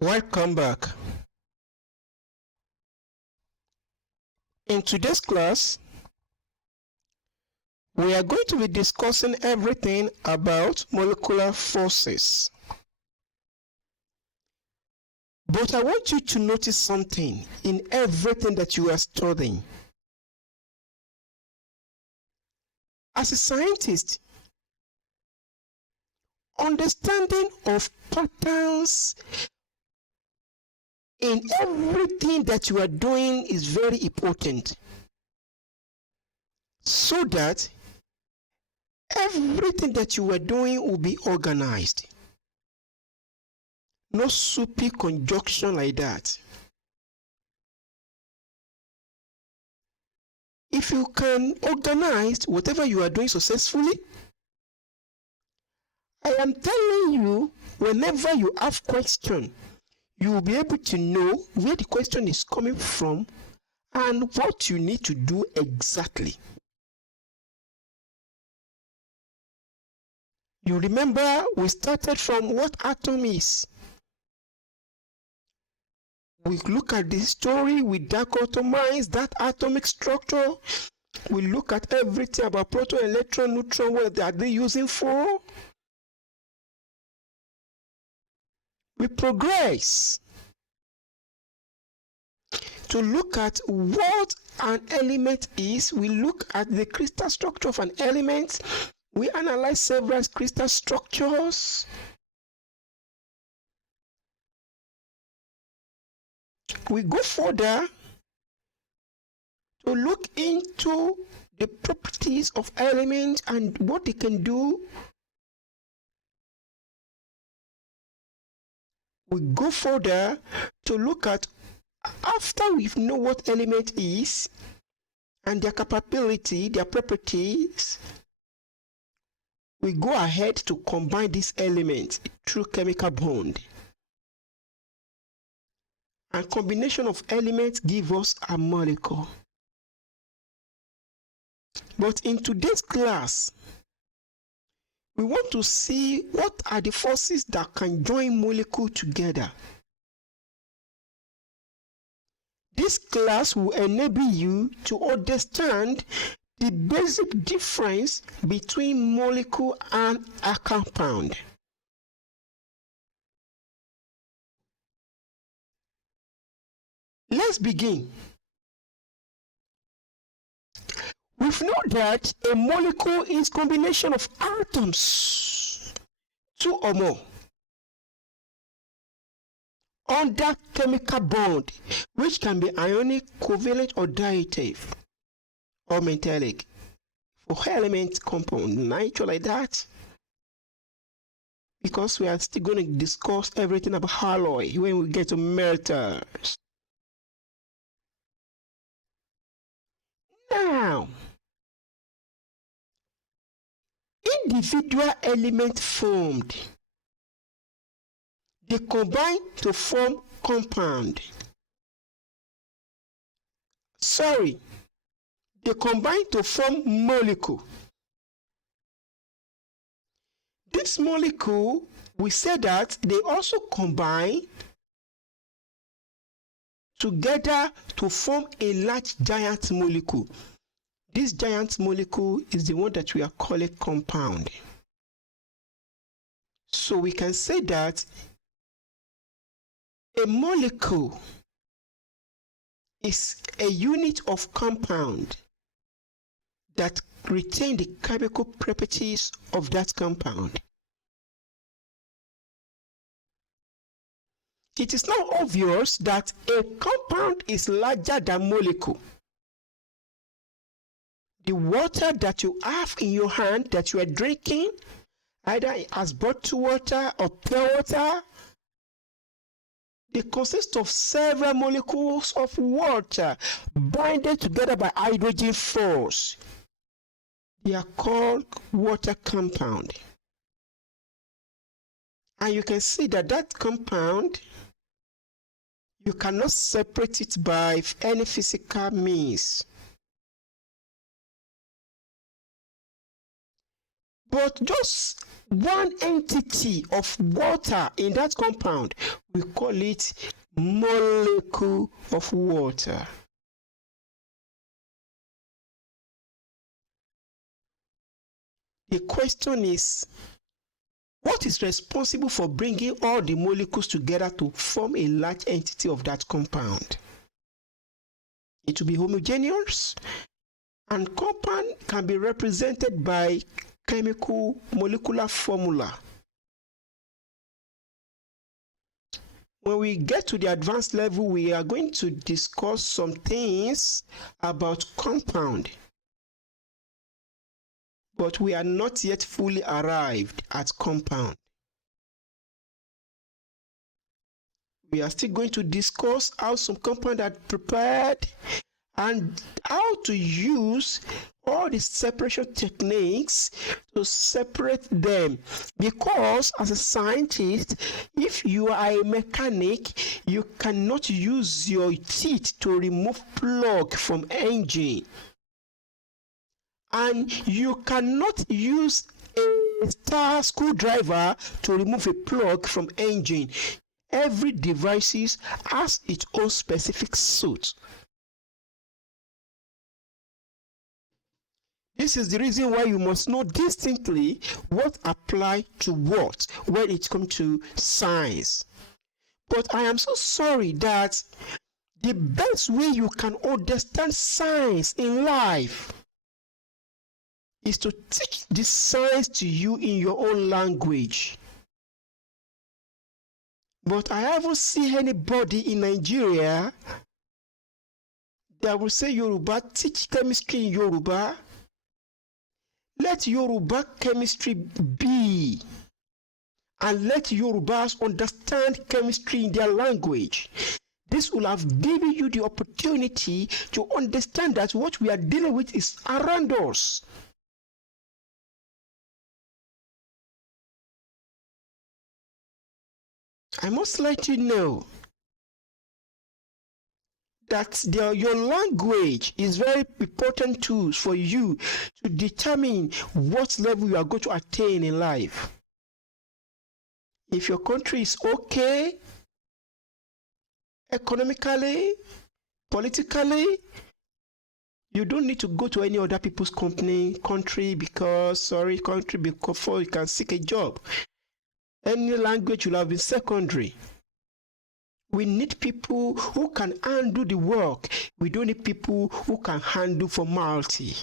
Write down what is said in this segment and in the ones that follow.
Welcome back. In today's class, we are going to be discussing everything about molecular forces. But I want you to notice something in everything that you are studying. As a scientist, understanding of patterns in everything that you are doing is very important, so that everything that you are doing will be organized. No soupy conjunction like that. If you can organize whatever you are doing successfully, I am telling you, whenever you have question, you will be able to know where the question is coming from and what you need to do exactly. You remember we started from what atom is. We look at the story, we dichotomize that atomic structure. We look at everything about proton, electron, neutron, what are they using for? We progress to look at what an element is. We look at the crystal structure of an element. We analyze several crystal structures. We go further to look into the properties of elements and what they can do. We go further to look at, after we know what element is and their capability, their properties, we go ahead to combine these elements through chemical bond. And combination of elements give us a molecule. But in today's class, we want to see what are the forces that can join molecules together. This class will enable you to understand the basic difference between molecule and a compound. Let's begin. We know that a molecule is a combination of atoms, two or more, under chemical bond, which can be ionic, covalent, or diative, or metallic. For element compound, nature like that, because we are still going to discuss everything about alloy when we get to metals. Now, individual elements formed, they combine to form compound. They combine to form molecule. This molecule, we say that they also combine together to form a large giant molecule. This giant molecule is the one that we are calling compound. So we can say that a molecule is a unit of compound that retain the chemical properties of that compound. It is now obvious that a compound is larger than molecule. The water that you have in your hand that you are drinking, either as bottled water or pure water, they consist of several molecules of water bonded together by hydrogen force. They are called water compound. And you can see that that compound, you cannot separate it by any physical means. But just one entity of water in that compound, we call it molecule of water. The question is, what is responsible for bringing all the molecules together to form a large entity of that compound? It will be homogeneous, and compound can be represented by chemical molecular formula. When we get to the advanced level, we are going to discuss some things about compound, but we are not yet fully arrived at compound. We are still going to discuss how some compounds are prepared and how to use all the separation techniques to separate them. Because as a scientist, if you are a mechanic, you cannot use your teeth to remove plug from engine. And you cannot use a star screwdriver to remove a plug from engine. Every device has its own specific suit. This is the reason why you must know distinctly what applies to what when it comes to science. But I am so sorry that the best way you can understand science in life is to teach this science to you in your own language. But I haven't seen anybody in Nigeria that will say Yoruba, teach chemistry in Yoruba. Let Yoruba chemistry be, and let Yorubas understand chemistry in their language. This will have given you the opportunity to understand that what we are dealing with is around us. I must let you know that your language is very important tool for you to determine what level you are going to attain in life. If your country is okay, economically, politically, you don't need to go to any other people's country because before you can seek a job. Any language will have been secondary. We need people who can handle the work. We don't need people who can handle formality.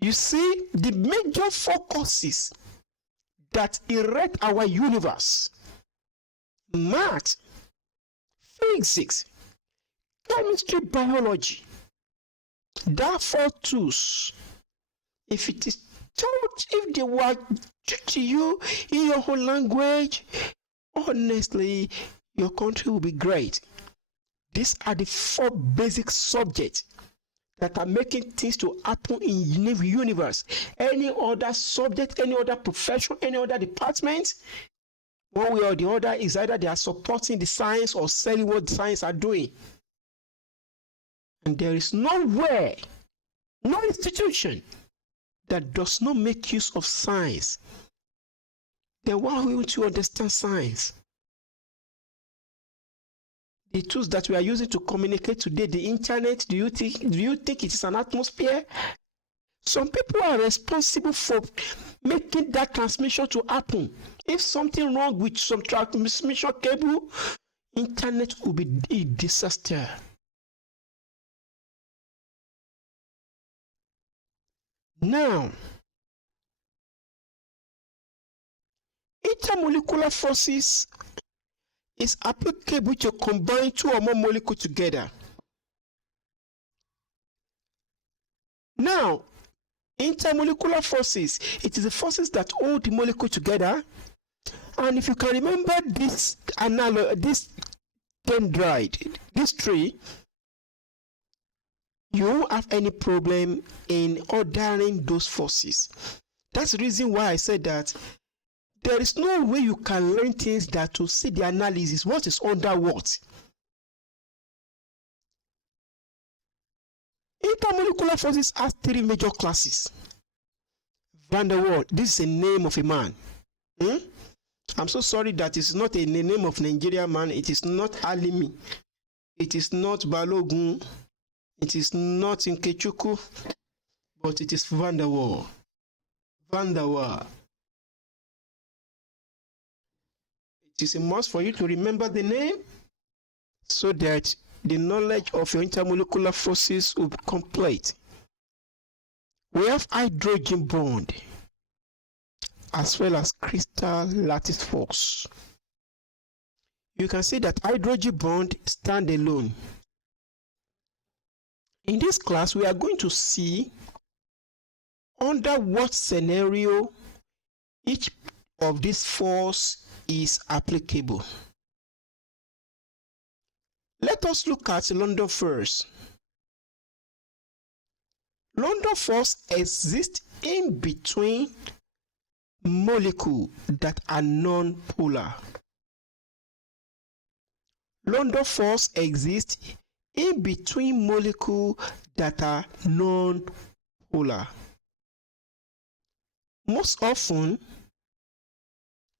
You see, the major focuses that erect our universe: math, physics, chemistry, biology. Therefore, tools, if it is taught, if they were taught to you in your own language, honestly, your country will be great. These are the 4 basic subjects that are making things to happen in the universe. Any other subject, any other profession, any other department, one way or the other, is either they are supporting the science or selling what the science are doing. And there is nowhere, no institution that does not make use of science. Then why won't you understand science? The tools that we are using to communicate today, the internet, do you think it is an atmosphere? Some people are responsible for making that transmission to happen. If something wrong with some transmission cable, internet will be a disaster. Now, intermolecular forces is applicable to combine 2 or more molecules together. Now, intermolecular forces, it is the forces that hold the molecule together. And if you can remember this dendrite, this tree, you won't have any problem in ordering those forces. That's the reason why I said that there is no way you can learn things that to see the analysis, what is under what. Intermolecular forces has three major classes. Van der Waals, this is a name of a man. I'm so sorry that it's not a name of Nigerian man. It is not Alimi. It is not Balogun. It is not Nkechukwu. But it is Van der Waals. Van der Waals. It is a must for you to remember the name so that the knowledge of your intermolecular forces will be complete. We have hydrogen bond as well as crystal lattice force. You can see that hydrogen bond stand alone. In this class, we are going to see under what scenario each of these force is applicable. Let us look at London first. London force exists in between molecules that are non-polar. London force exists in between molecules that are non-polar. Most often,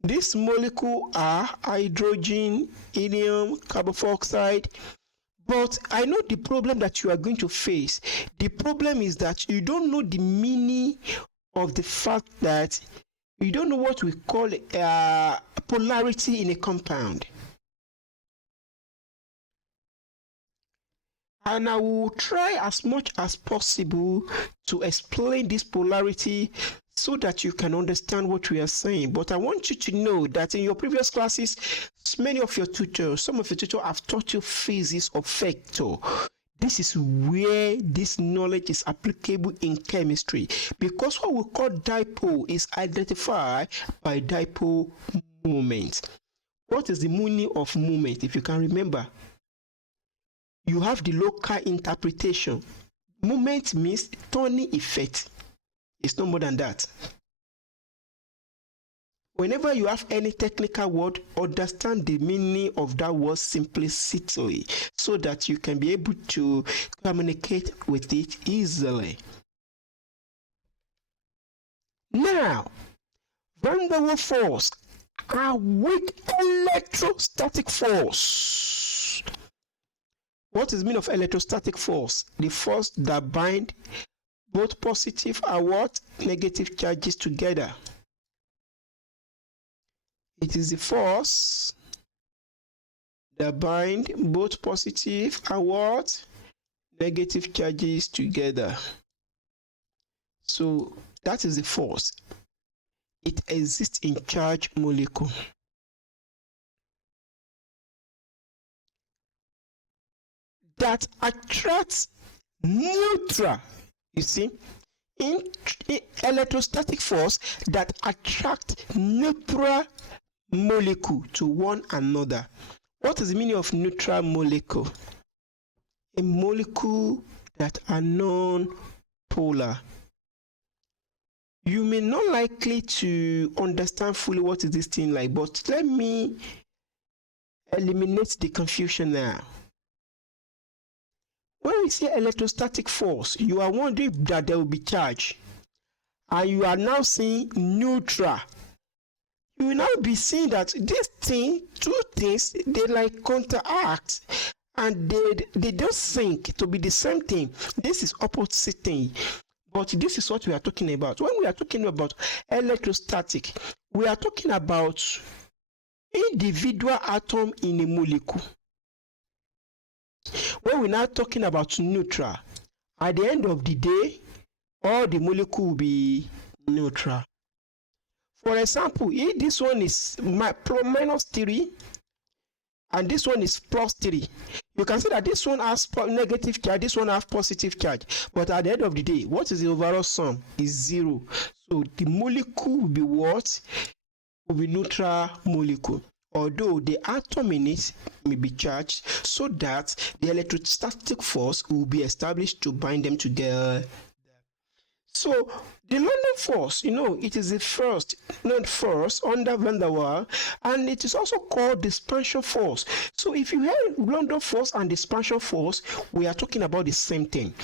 these molecules are hydrogen, helium, carbon dioxide. But I know the problem that you are going to face. The problem is that you don't know the meaning of the fact that you don't know what we call polarity in a compound. And I will try as much as possible to explain this polarity so that you can understand what we are saying. But I want you to know that in your previous classes, many of your tutors, some of your tutors have taught you physics of vector. This is where this knowledge is applicable in chemistry, because what we call dipole is identified by dipole moment. What is the meaning of moment? If you can remember, you have the local interpretation. Moment means turning effect. It's no more than that. Whenever you have any technical word, understand the meaning of that word simplicity so that you can be able to communicate with it easily. Now, van der Waals force are weak electrostatic force. What is the meaning of electrostatic force? The force that bind both positive and what? Negative charges together. It is the force that bind both positive and what? Negative charges together. So that is the force. It exists in charged molecule. That attracts neutral. You see, in electrostatic force that attract neutral molecule to one another. What is the meaning of neutral molecule? A molecule that are non-polar. You may not likely to understand fully what is this thing like, but let me eliminate the confusion now. When we say electrostatic force, you are wondering that there will be charge, and you are now seeing neutral. You will now be seeing that this thing, two things, they like counteract, and they don't sync to be the same thing. This is opposite thing, but this is what we are talking about. When we are talking about electrostatic, we are talking about individual atom in a molecule. When we're now talking about neutral, at the end of the day, all the molecule will be neutral. For example, if this one is minus 3 and this one is plus 3, you can see that this one has negative charge, this one has positive charge. But at the end of the day, what is the overall sum? Is 0. So the molecule will be what? Will be neutral molecule. Although the atom in it may be charged, so that the electrostatic force will be established to bind them together. So the London force, it is the first known force under van der Waals, and it is also called dispersion force. So if you have London force and dispersion force, we are talking about the same thing.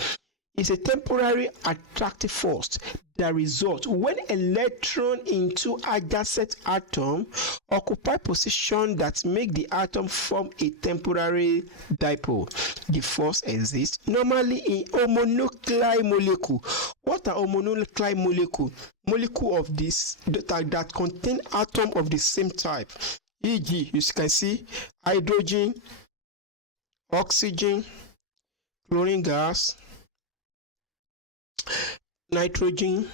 is a temporary attractive force that results when electron in two adjacent atoms occupy position that make the atom form a temporary dipole. The force exists normally in homonuclei molecule. What are homonuclei molecule? Molecule of this that contain atom of the same type. E.g., you can see hydrogen, oxygen, chlorine gas, nitrogen.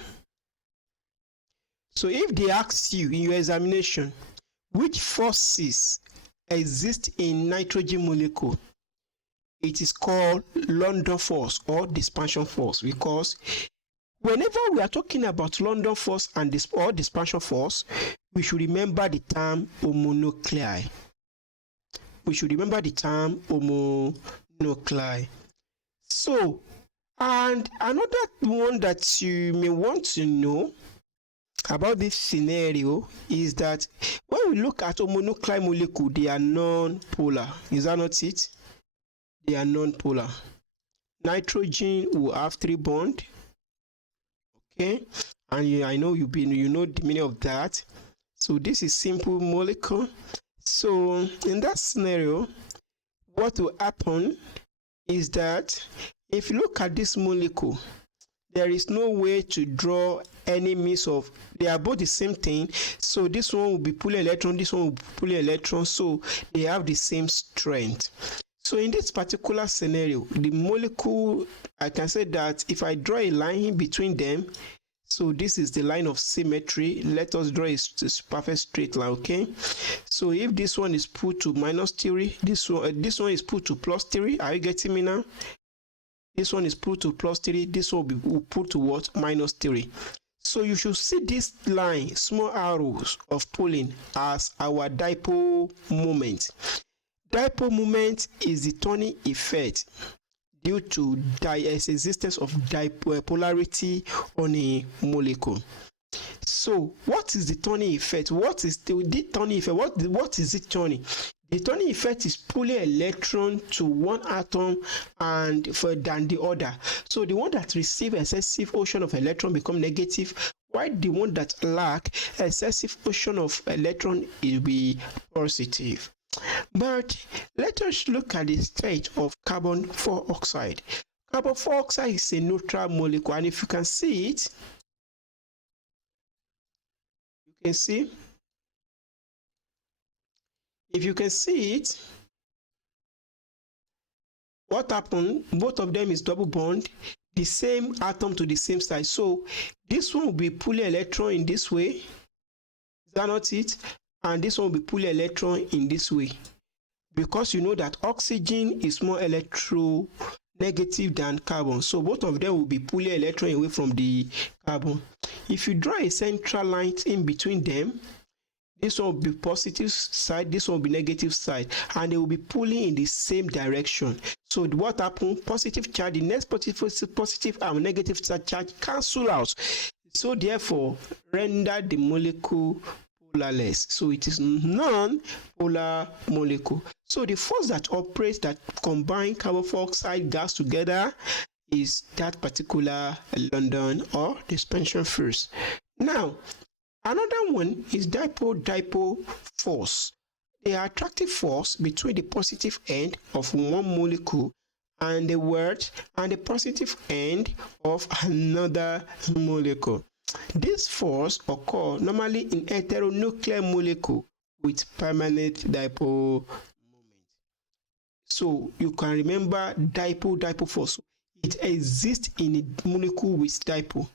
So if they ask you in your examination which forces exist in nitrogen molecule, it is called London force or dispersion force, because whenever we are talking about London force and dispersion force, we should remember the term homonuclei. We should remember the term homonuclei. So, and another one that you may want to know about this scenario is that when we look at homonuclei molecule, they are non-polar. Is that not it? They are non-polar. Nitrogen will have 3 bonds. Okay, and I know you know the meaning of that. So this is simple molecule. So in that scenario, what will happen is that if you look at this molecule, there is no way to draw any means of, they are both the same thing. So this one will be pulling electron, this one will be pulling electron, so they have the same strength. So in this particular scenario, the molecule, I can say that if I draw a line in between them, so this is the line of symmetry. Let us draw a perfect straight line, okay? So if this one is put to -3, this one is put to +3. Are you getting me now? This one is put to +3. This one will put to what? -3. So you should see this line, small arrows of pulling, as our dipole moment. Dipole moment is the turning effect due to the existence of polarity on a molecule. So what is the turning effect? What is the turning effect? What is it turning? The turning effect is pulling electron to one atom and than the other. So the one that receive excessive ocean of electron become negative, while the one that lack excessive ocean of electron will be positive. But let us look at the state of carbon dioxide. Carbon dioxide is a neutral molecule, and if you can see it, you can see. If you can see it, what happened? Both of them is double bond, the same atom to the same side. So this one will be pulling electron in this way. Is that not it? And this one will be pulling electron in this way, because you know that oxygen is more electronegative than carbon. So both of them will be pulling electron away from the carbon. If you draw a central line in between them, this one will be positive side, this one will be negative side, and they will be pulling in the same direction. So what happens? Positive charge, the next positive and negative charge cancel out. So therefore, render the molecule polarless. So it is non-polar molecule. So the force that operates, that combine carbon dioxide gas together, is that particular London or dispersion force. Now, another one is dipole force. The attractive force between the positive end of one molecule and the positive end of another molecule. This force occurs normally in heteronuclear molecule with permanent dipole moment. So you can remember dipole force. It exists in a molecule with dipole.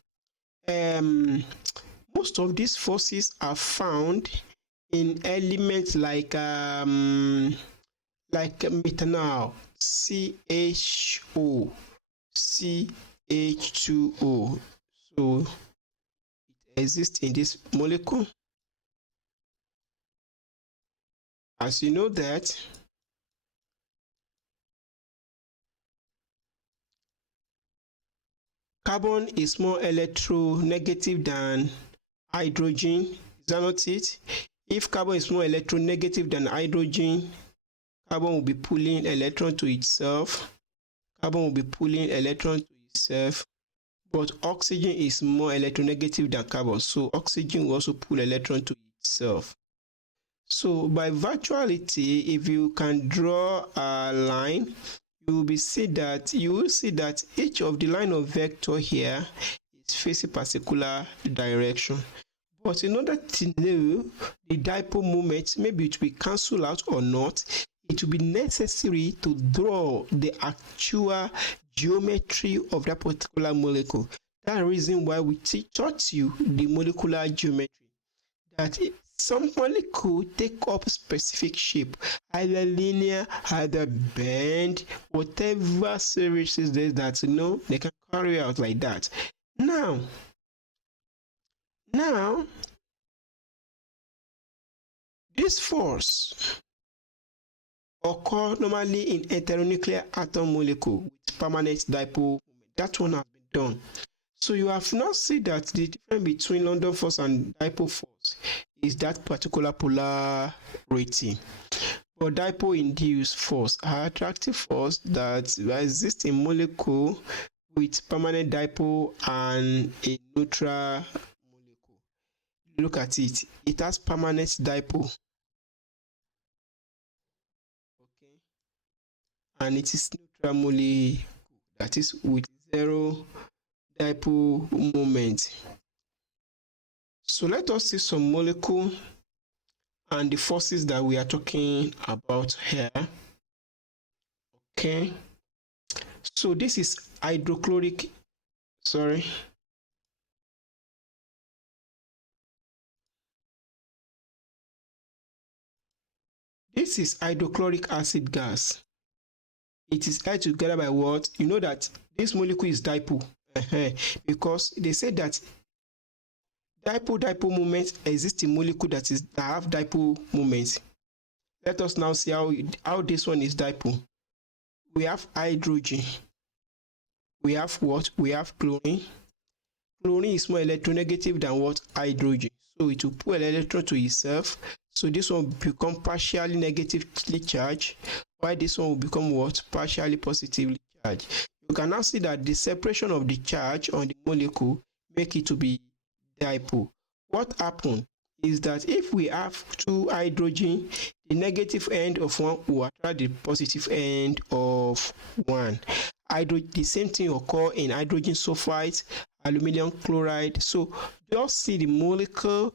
Most of these forces are found in elements like methanol, CHO, CH2O. So it exists in this molecule. As you know that carbon is more electronegative than hydrogen. Is that not it? If carbon is more electronegative than hydrogen, carbon will be pulling electron to itself. Carbon will be pulling electron to itself, but oxygen is more electronegative than carbon, so oxygen will also pull electron to itself. So by virtuality, if you can draw a line, you will see that each of the line of vector here is facing particular direction. But in order to know the dipole moment, maybe it will cancel out or not, it will be necessary to draw the actual geometry of that particular molecule. That's the reason why we taught you the molecular geometry, that some molecule take up specific shape, either linear, either bend, whatever services there that they can carry out like that. Now this force occur normally in heteronuclear atom molecule with permanent dipole moment. That one has been done. So you have now seen that the difference between London force and dipole force is that particular polarity. For dipole induced force, attractive force that exists in molecule with permanent dipole and a neutral molecule. Look at it. It has permanent dipole. Okay. And it is neutral molecule, that is with zero dipole moment. So let us see some molecule and the forces that we are talking about here. Okay. So this is hydrochloric, This is hydrochloric acid gas. It is held together by what? You know that this molecule is dipole, because they say that dipole moment exists in molecule that have dipole moments. Let us now see how this one is dipole. We have hydrogen. We have what? We have chlorine. Chlorine is more electronegative than what? Hydrogen. So it will pull an electron to itself. So this one will become partially negatively charged, while this one will become what? Partially positively charged. You can now see that the separation of the charge on the molecule make it to be dipole. What happened is that if we have two hydrogen, the negative end of one will attract the positive end of one. The same thing occur in hydrogen sulfide, aluminum chloride. So just see the molecule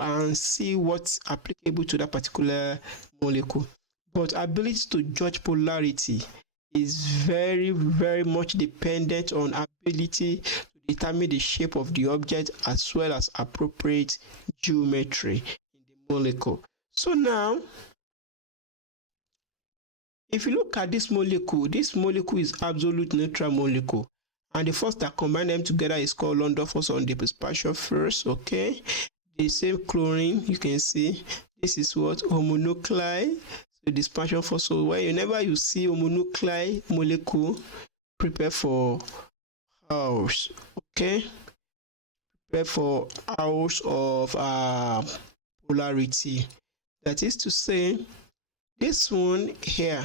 and see what's applicable to that particular molecule. But ability to judge polarity is very, very much dependent on ability to determine the shape of the object as well as appropriate geometry in the molecule. So now, if you look at this molecule is absolute neutral molecule, and the force that combine them together is called London force on the dispersion force. Okay, the same chlorine, you can see this is what? Homonuclei. So dispersion force. So whenever you see homonuclei molecule, prepare for hours. Okay, prepare for hours of polarity. That is to say, this one here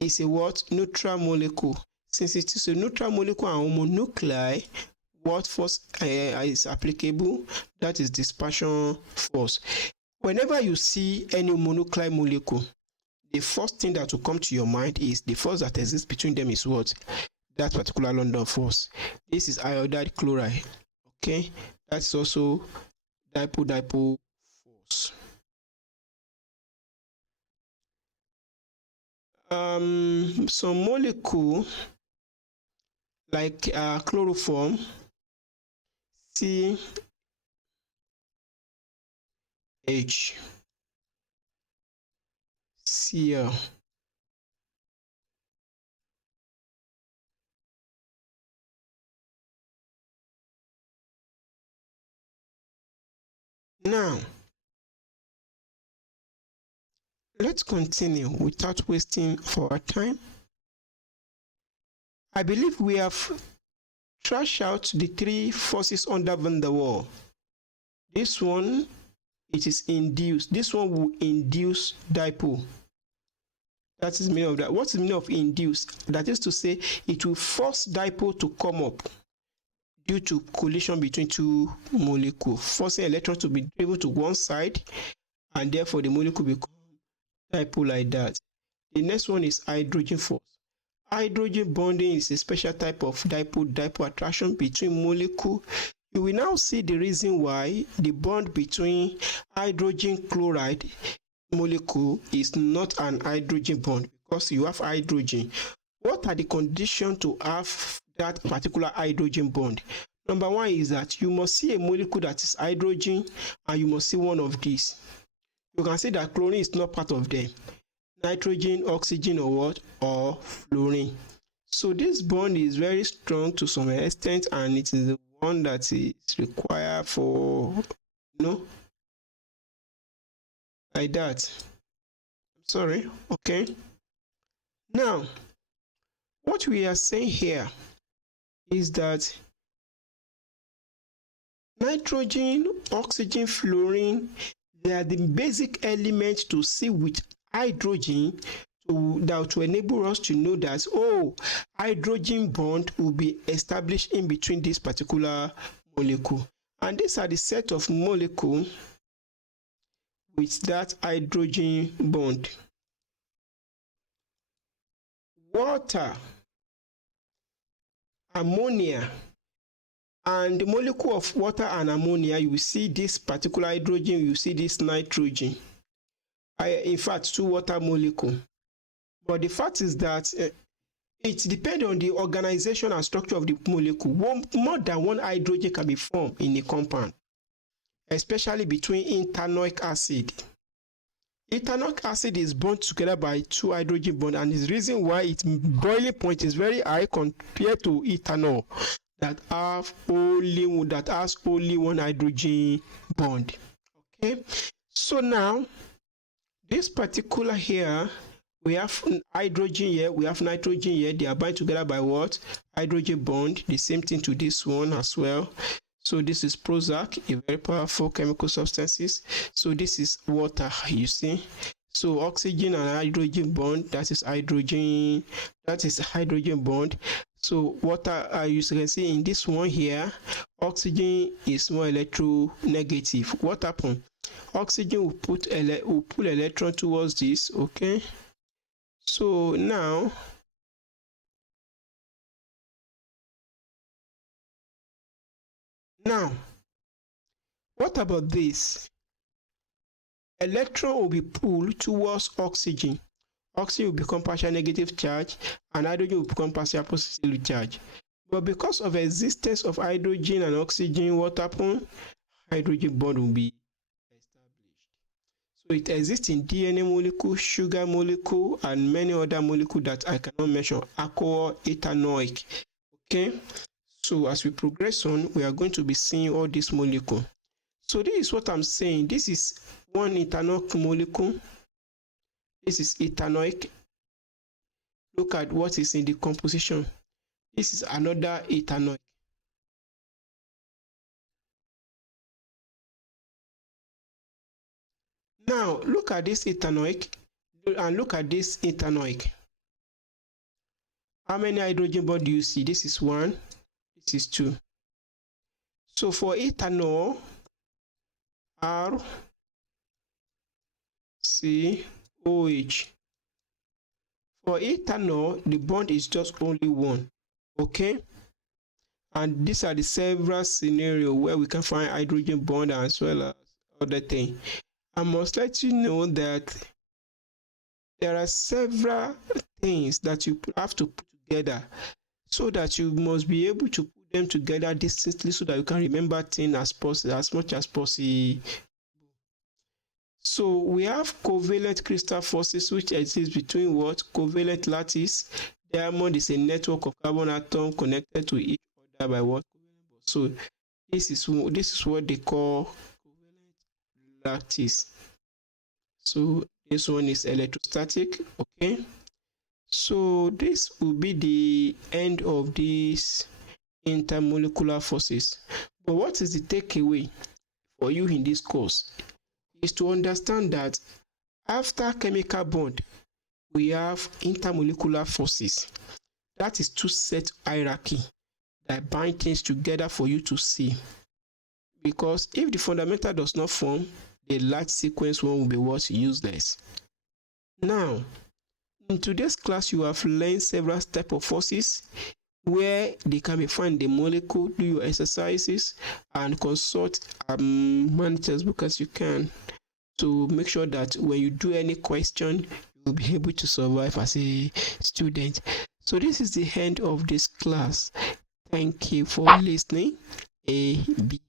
is a what? Neutral molecule. Since it is a neutral molecule and homonuclei, what force is applicable? That is dispersion force. Whenever you see any homonuclei molecule, the first thing that will come to your mind is the force that exists between them is what? That particular London force. This is iodide chloride. Okay, that's also dipole force. Some molecule like chloroform, CHCl. Now, let's continue without wasting our time. I believe we have trashed out the three forces under van der Waals. This one, it is induced. This one will induce dipole. That is the meaning of that. What is the meaning of induce? That is to say, it will force dipole to come up due to collision between two molecules, forcing electrons to be driven to one side, and therefore the molecule become dipole like that. The next one is hydrogen force. Hydrogen bonding is a special type of dipole attraction between molecules. You will now see the reason why the bond between hydrogen chloride molecule is not an hydrogen bond, because you have hydrogen. What are the conditions to have that particular hydrogen bond? Number one is that you must see a molecule that is hydrogen, and you must see one of these. You can see that chlorine is not part of them. Nitrogen, oxygen, or what? Or fluorine. So this bond is very strong to some extent, and it is the one that is required for, like that. Sorry. Okay. Now, what we are saying here is that nitrogen, oxygen, fluorine, they are the basic elements to see with hydrogen to enable us to know that, oh, hydrogen bond will be established in between this particular molecule. And these are the set of molecules with that hydrogen bond. Water, ammonia, and the molecule of water and ammonia, you will see this particular hydrogen, you see this nitrogen. In fact, two water molecules. But the fact is that it depends on the organization and structure of the molecule. More than one hydrogen can be formed in a compound, especially between ethanoic acid. Ethanoic acid is bound together by two hydrogen bonds, and is the reason why its boiling point is very high compared to ethanol that has only one hydrogen bond. Okay, so now this particular here, we have hydrogen here, we have nitrogen here. They are bound together by what? Hydrogen bond. The same thing to this one as well. So this is Prozac, a very powerful chemical substances. So this is water, you see. So oxygen and hydrogen bond, that is hydrogen bond. So water, you can see in this one here, oxygen is more electronegative. What happens? Oxygen will pull electron towards this. Okay, so now what about this? Electron will be pulled towards oxygen. Oxygen will become partial negative charge, and hydrogen will become partial positive charge. But because of the existence of hydrogen and oxygen, what happens? Hydrogen bond will be established. So it exists in DNA molecule, sugar molecule, and many other molecules that I cannot mention. Alcohol, ethanoic. Okay, so as we progress on, we are going to be seeing all these molecules. So this is what I'm saying. This is one ethanoic molecule. This is ethanoic. Look at what is in the composition. This is another ethanoic. Now look at this ethanoic and look at this ethanoic. How many hydrogen bonds do you see? This is 1, this is 2. So for ethanol, R, C, OH. For ethanol, the bond is just only 1. Okay? And these are the several scenarios where we can find hydrogen bond as well as other things. I must let you know that there are several things that you have to put together, so that you must be able to put them together distinctly so that you can remember things as much as possible. So we have covalent crystal forces, which exist between what? Covalent lattice. Diamond is a network of carbon atoms connected to each other by what? So this is what they call covalent lattice. So this one is electrostatic. Okay, so this will be the end of these intermolecular forces. But what is the takeaway for you in this course? Is to understand that after chemical bond, we have intermolecular forces. That is two-set hierarchy that bind things together for you to see. Because if the fundamental does not form, the large sequence one will be what? Useless. Now, in today's class, you have learned several types of forces where they can be found in the molecule. Do your exercises and consult many book as you can to make sure that when you do any question, you'll be able to survive as a student. So this is the end of this class. Thank you for listening. A B